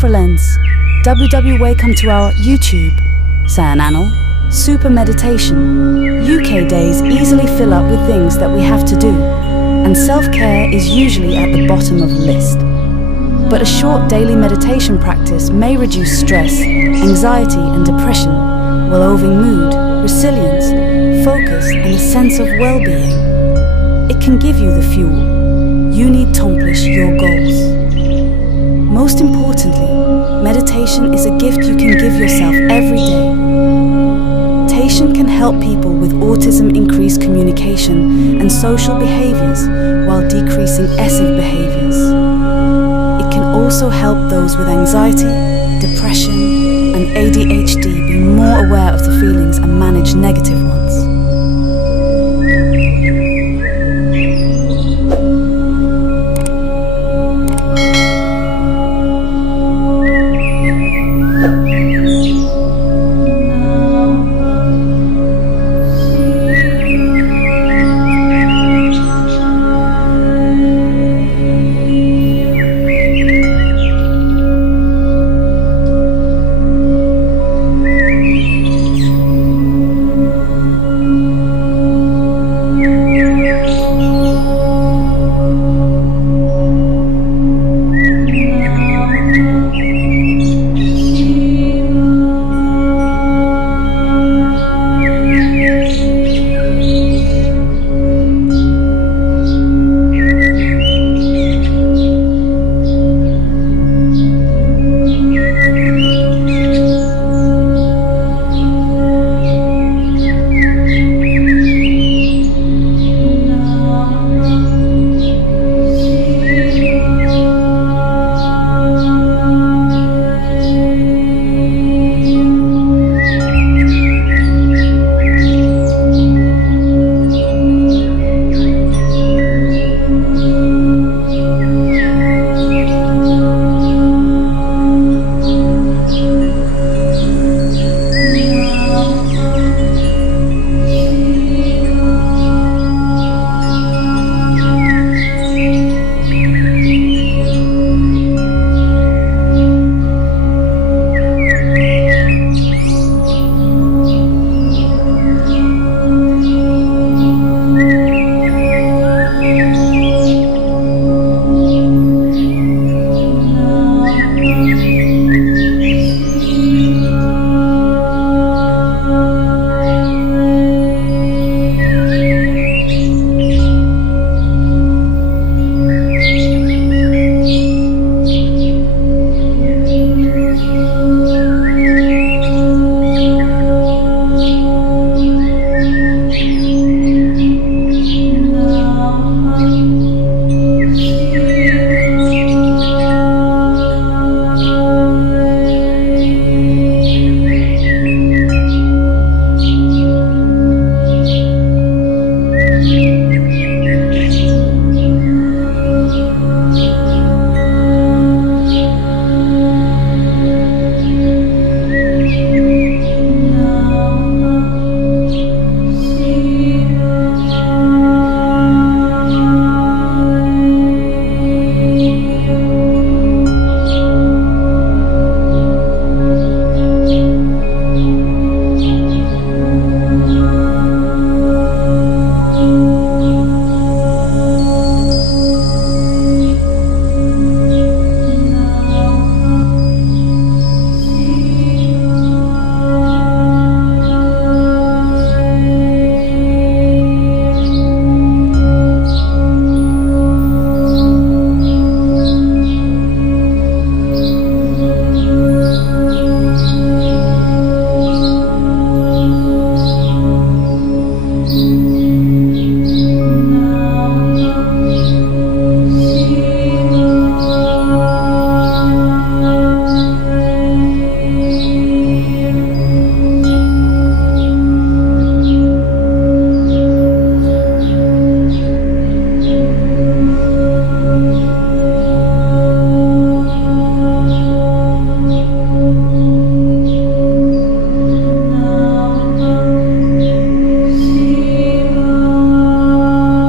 Friends, WWA come to our YouTube, Sayanano, Super Meditation. UK days easily fill up with things that we have to do, and self-care is usually at the bottom of the list. But a short daily meditation practice may reduce stress, anxiety and depression, well-being mood, resilience, focus and a sense of well-being. It can give you the fuel you need to accomplish your goals. Most importantly, meditation is a gift you can give yourself every day. Meditation can help people with autism increase communication and social behaviors while decreasing ESIV behaviors. It can also help those with anxiety, depression and ADHD be more aware of the feelings and manage negative ones.